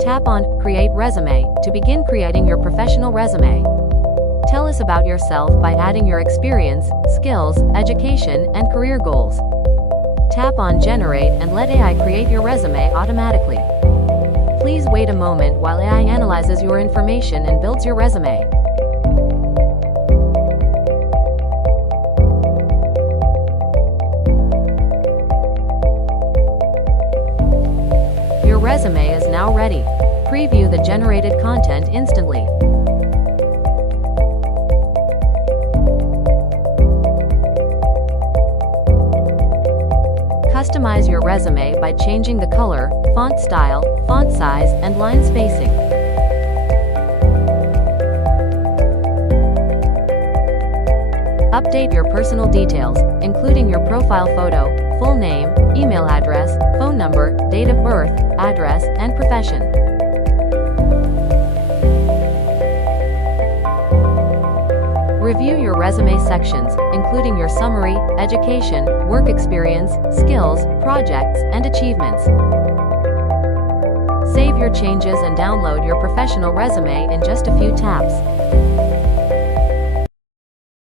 Tap on Create Resume to begin creating your professional resume. Tell us about yourself by adding your experience, skills, education, and career goals. Tap on Generate and let AI create your resume automatically. Please wait a moment while AI analyzes your information and builds your resume. Your resume is now ready. Preview the generated content instantly. Customize your resume by changing the color, font style, font size, and line spacing. Update your personal details, including your profile photo, full name, email address, phone number, date of birth, address, and profession. Review your resume sections, including your summary, education, work experience, skills, projects, and achievements. Save your changes and download your professional resume in just a few taps.